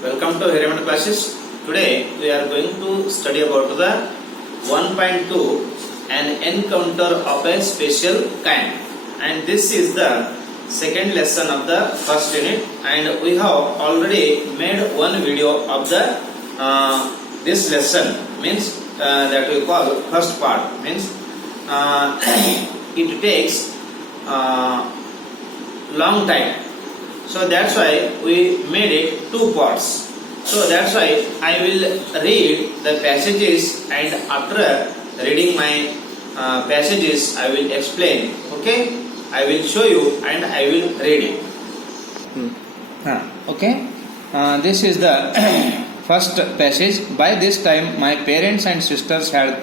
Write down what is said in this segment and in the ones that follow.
Welcome to Hiraman classes. Today we are going to study about the 1.2 an encounter of a special kind, and this is the second lesson of the first unit, and we have already made one video of the this lesson, means that we call first part, means it takes long time. So that's why we made it two parts. So that's why I will read the passages, and after reading my passages I will explain. Okay, I will show you and I will read it. Okay, this is the first passage. By this time my parents and sisters had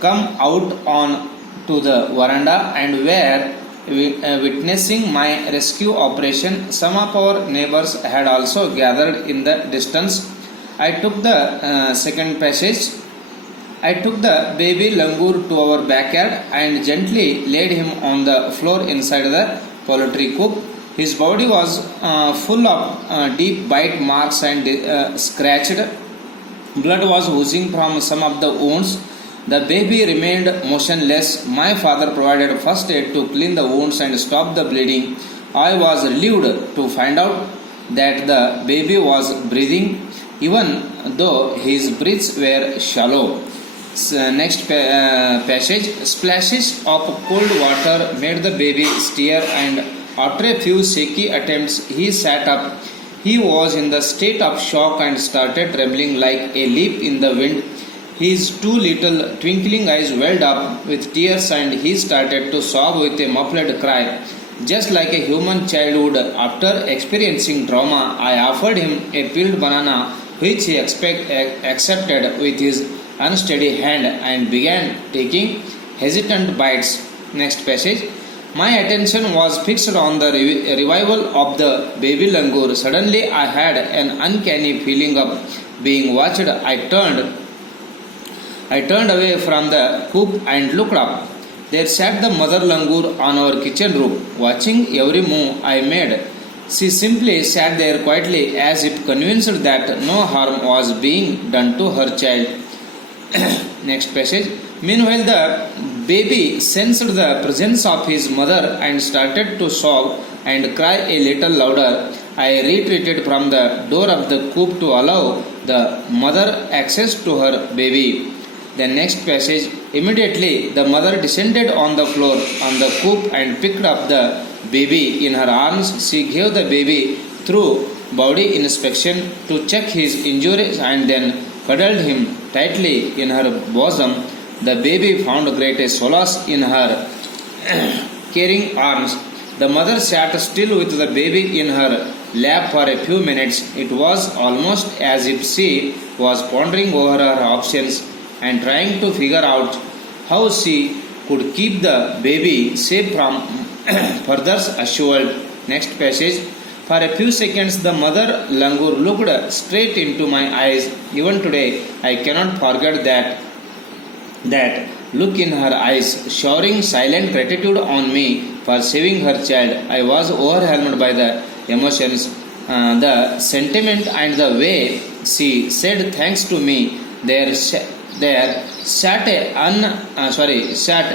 come out on to the veranda and were witnessing my rescue operation. Some of our neighbors had also gathered in the distance. I took the second passage. I took the baby langur to our backyard and gently laid him on the floor inside the poultry coop. His body was full of deep bite marks and scratched. Blood was oozing from some of the wounds. The baby remained motionless. My father provided first aid to clean the wounds and stop the bleeding. I was relieved to find out that the baby was breathing, even though his breaths were shallow. Next passage. Splashes of cold water made the baby stir, and after a few shaky attempts he sat up. He was in the state of shock and started trembling like a leaf in the wind. His two little twinkling eyes welled up with tears and he started to sob with a muffled cry. Just like a human child would after experiencing trauma, I offered him a peeled banana which he accepted with his unsteady hand and began taking hesitant bites. Next passage. My attention was fixed on the revival of the baby langur. Suddenly I had an uncanny feeling of being watched. I turned away from the coop and looked up. There sat the mother langur on our kitchen roof, watching every move I made. She simply sat there quietly as if convinced that no harm was being done to her child. Next passage. Meanwhile, the baby sensed the presence of his mother and started to sob and cry a little louder. I retreated from the door of the coop to allow the mother access to her baby. The next passage. Immediately the mother descended on the floor on the coop and picked up the baby in her arms. She gave the baby thorough body inspection to check his injuries and then cuddled him tightly in her bosom. The baby found great solace in her caring arms. The mother sat still with the baby in her lap for a few minutes. It was almost as if she was pondering over her options and trying to figure out how she could keep the baby safe from further assault. Next passage. For a few seconds the mother langur looked straight into my eyes. Even today I cannot forget that look in her eyes, showering silent gratitude on me for saving her child. I was overwhelmed by the emotions, the sentiment, and the way she said thanks to me. There sat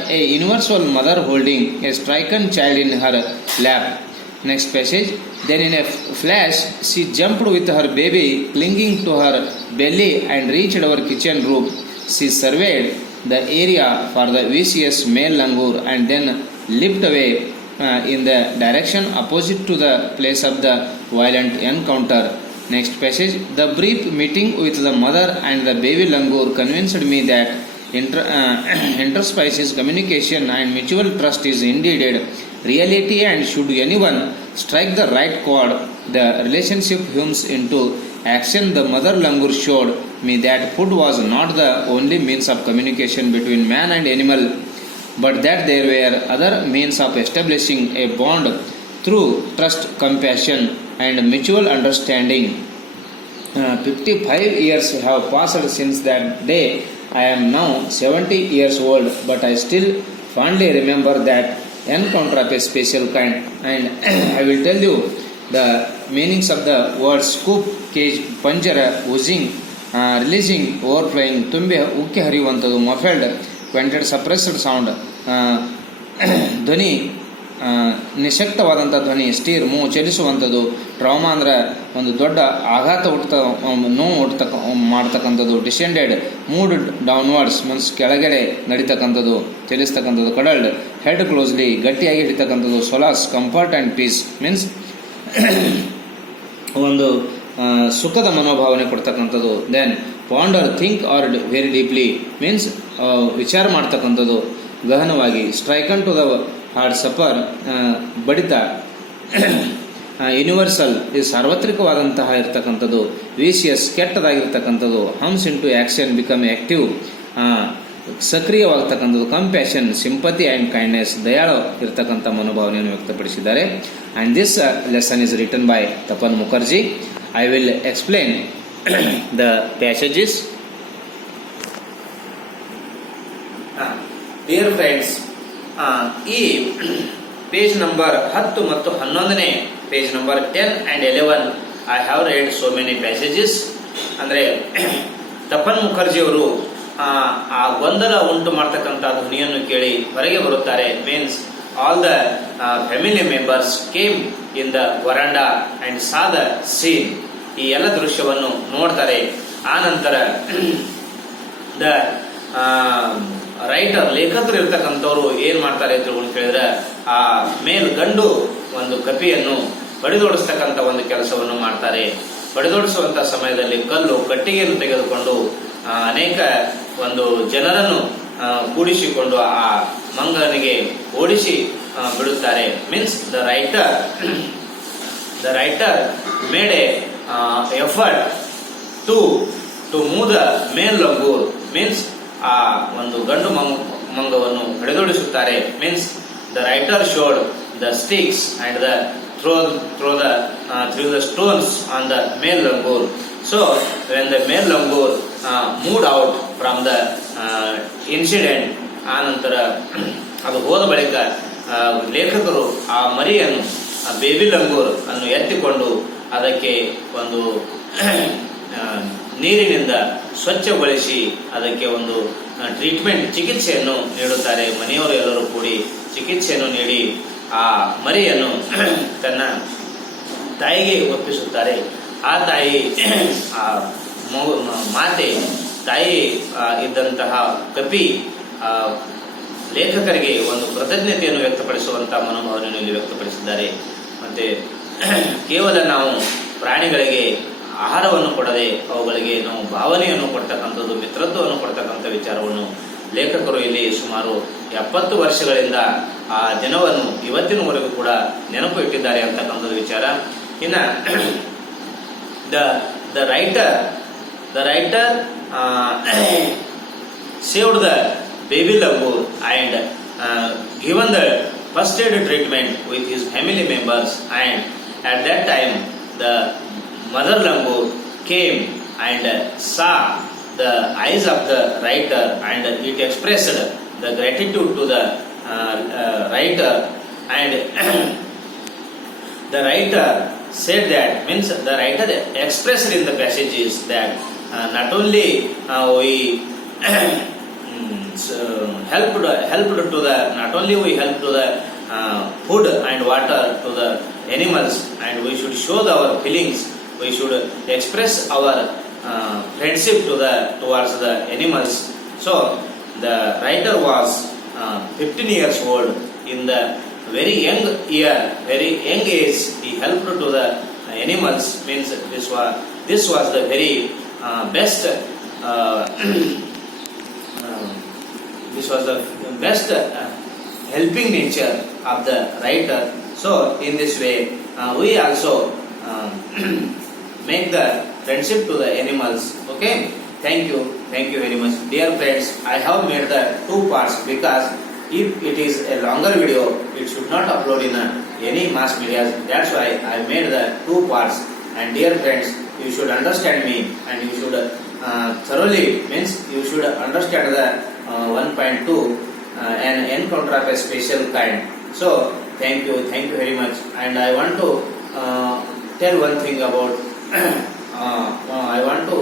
a universal mother holding a stricken child in her lap. Next passage. Then in a flash she jumped with her baby clinging to her belly and reached our kitchen roof. She surveyed the area for the vicious male langur and then leaped away in the direction opposite to the place of the violent encounter. Next passage. The brief meeting with the mother and the baby langur convinced me that interspecies communication and mutual trust is indeed reality, and should anyone strike the right chord, the relationship hums into action. The mother langur showed me that food was not the only means of communication between man and animal, but that there were other means of establishing a bond through trust, compassion, and mutual understanding. 55 years have passed since that day. I am now 70 years old, but I still fondly remember that encounter of a special kind, and I will tell you The meanings of the words scoop, cage, ಪಂಜರ, oozing, releasing, ಓವರ್ಫ್ಲೋಯಿಂಗ್, ತುಂಬಿ ಉಕ್ಕಿ ಹರಿಯುವಂಥದ್ದು, ಮಫೆಲ್ಡ್, ಕ್ವೆಂಟೆಡ್, suppressed sound, ಧ್ವನಿ ನಿಶಕ್ತವಾದಂಥ ಧ್ವನಿ, steer, move, ಚಲಿಸುವಂಥದ್ದು, trauma ಅಂದರೆ ಒಂದು ದೊಡ್ಡ ಆಘಾತ ನೋವು ಮಾಡ್ತಕ್ಕಂಥದ್ದು, ಡಿಸೆಂಡೆಡ್, ಮೂಡ್ ಡೌನ್ವರ್ಡ್ಸ್ ಮೀನ್ಸ್ ಕೆಳಗಡೆ ನಡೀತಕ್ಕಂಥದ್ದು, ಚಲಿಸ್ತಕ್ಕಂಥದ್ದು, ಕಡಲ್ಡ್, ಹೆಡ್ ಕ್ಲೋಸ್ಲಿ, ಗಟ್ಟಿಯಾಗಿ ಹಿಡಿತಕ್ಕಂಥದ್ದು, solace, comfort and peace means ಒಂದು ಸುಖದ ಮನೋಭಾವನೆ ಕೊಡ್ತಕ್ಕಂಥದ್ದು. Then ponder, think or very deeply means ವಿಚಾರ ಮಾಡ್ತಕ್ಕಂಥದ್ದು ಗಹನವಾಗಿ. Stricken to the heart, suffer, ಬಡಿತ. ಯೂನಿವರ್ಸಲ್ ಇದು ಸಾರ್ವತ್ರಿಕವಾದಂತಹ ಇರ್ತಕ್ಕಂಥದ್ದು. ವಿಸಿಯಸ್ ಕೆಟ್ಟದಾಗಿರ್ತಕ್ಕಂಥದ್ದು. Hums in to action, become active, ಸಕ್ರಿಯವಾಗತಕ್ಕಂಥದ್ದು. ಕಂಪ್ಯಾಷನ್, ಸಿಂಪತಿ ಆ್ಯಂಡ್ ಕೈಂಡ್ನೆಸ್, ದಯಾಳು ಇರ್ತಕ್ಕಂಥ ಮನೋಭಾವನೆಯನ್ನು ವ್ಯಕ್ತಪಡಿಸಿದ್ದಾರೆ. And this lesson is written by Tapan Mukherjee. I will explain the passages. Dear friends, ಈ ಪೇಜ್ ನಂಬರ್ 10 ಮತ್ತು 11ನೇ page number 10 and 11 I have read so many passages. ಅಂದರೆ ತಪನ್ ಮುಖರ್ಜಿ ಅವರು ಆ ಗೊಂದಲ ಉಂಟು ಮಾಡ್ತಕ್ಕಂಥ ಧ್ವನಿಯನ್ನು ಕೇಳಿ ಹೊರಗೆ ಬರುತ್ತಾರೆ. Means all the family members came in the veranda and saw the scene. ಈ ಎಲ್ಲ ದೃಶ್ಯವನ್ನು ನೋಡ್ತಾರೆ. ಆ ನಂತರ ದ ರೈಟರ್, ಲೇಖಕರು ಇರ್ತಕ್ಕಂಥವ್ರು ಏನ್ ಮಾಡ್ತಾರೆ ಅಂತ ಕೇಳಿದ್ರೆ, ಆ ಗಂಡು ಒಂದು ಕಪಿಯನ್ನು ಬಡಿದೋಡಿಸ್ತಕ್ಕಂಥ ಒಂದು ಕೆಲಸವನ್ನು ಮಾಡ್ತಾರೆ. ಬಡಿದೋಡಿಸುವಂತ ಸಮಯದಲ್ಲಿ ಕಲ್ಲು, ಕಟ್ಟಿಗೆಯನ್ನು ತೆಗೆದುಕೊಂಡು ಅನೇಕ ಒಂದು ಜನರನ್ನು ಕೂಡಿಸಿಕೊಂಡು ಆ ಮಂಗನಿಗೆ ಓಡಿಸಿ ಬಿಡುತ್ತಾರೆ. Means the writer made A effort to move the male langur means ಆ ಒಂದು ಗಂಡು ಮಂಗವನ್ನು ಹೊಡೆದೋಡಿಸುತ್ತಾರೆ. Means the writer showed the sticks and the throw the stones on the male langur. So when the male langur moved out from the incident, ಆ ನಂತರ ಅದು ಹೋದ ಬಳಿಕ ಲೇಖಕರು ಆ ಮರಿಯನ್ನು, ಆ ಬೇಬಿ ಲಂಗೂರ್ ಅನ್ನು ಎತ್ತಿಕೊಂಡು ಅದಕ್ಕೆ ಒಂದು ನೀರಿನಿಂದ ಸ್ವಚ್ಛಗೊಳಿಸಿ ಅದಕ್ಕೆ ಒಂದು ಟ್ರೀಟ್ಮೆಂಟ್, ಚಿಕಿತ್ಸೆಯನ್ನು ನೀಡುತ್ತಾರೆ. ಮನೆಯವರು ಎಲ್ಲರೂ ಕೂಡಿ ಚಿಕಿತ್ಸೆಯನ್ನು ನೀಡಿ ಆ ಮರಿಯನ್ನು ತನ್ನ ತಾಯಿಗೆ ಒಪ್ಪಿಸುತ್ತಾರೆ. ಆ ತಾಯಿ, ಆ ಮಾತೆ, ತಾಯಿ ಇದ್ದಂತಹ ಕಪಿ ಲೇಖಕರಿಗೆ ಒಂದು ಕೃತಜ್ಞತೆಯನ್ನು ವ್ಯಕ್ತಪಡಿಸುವಂತಹ ಮನೋಭಾವನೆಯನ್ನು ಇಲ್ಲಿ ವ್ಯಕ್ತಪಡಿಸಿದ್ದಾರೆ. ಮತ್ತೆ ಕೇವಲ ನಾವು ಪ್ರಾಣಿಗಳಿಗೆ ಆಹಾರವನ್ನು ಕೊಡದೆ ಅವುಗಳಿಗೆ ನಾವು ಭಾವನೆಯನ್ನು ಕೊಡ್ತಕ್ಕಂಥದ್ದು, ಮಿತ್ರತ್ವವನ್ನು ಕೊಡ್ತಕ್ಕಂಥ ವಿಚಾರವನ್ನು ಲೇಖಕರು ಇಲ್ಲಿ ಸುಮಾರು 70 ವರ್ಷಗಳಿಂದ ಆ ದಿನವನ್ನು ಇವತ್ತಿನವರೆಗೂ ಕೂಡ ನೆನಪು ಇಟ್ಟಿದ್ದಾರೆ ಅಂತಕ್ಕಂಥದ್ದು ವಿಚಾರ. ಇನ್ನ the writer saved the baby langur and given the first aid treatment with his family members, and at that time the mother langur came and saw the eyes of the writer and it expressed the gratitude to the writer, and the writer said that, means the writer expressed in the passages that not only we helped to the, not only we helped to the food and water to the animals, and we should show our feelings, we should express our friendship towards the animals. So the writer was 15 years old. In the very young age he helped to the animals. Means this was the very best this was the best helping nature of the writer. So in this way we also make the friendship to the animals. Okay, thank you very much. Dear friends, I have made the 2 parts because if it is a longer video it should not upload in any mass media. That's why I made the 2 parts. And dear friends, you should understand me and you should thoroughly, means you should understand the 1.2 and encounter of a special kind. So thank you very much. And I want to tell one thing about I want to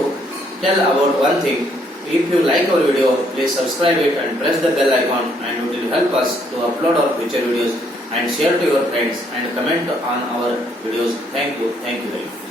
tell about one thing. If you like our video, please subscribe it and press the bell icon, and it will help us to upload our future videos, and share to your friends and comment on our videos. Thank you very much.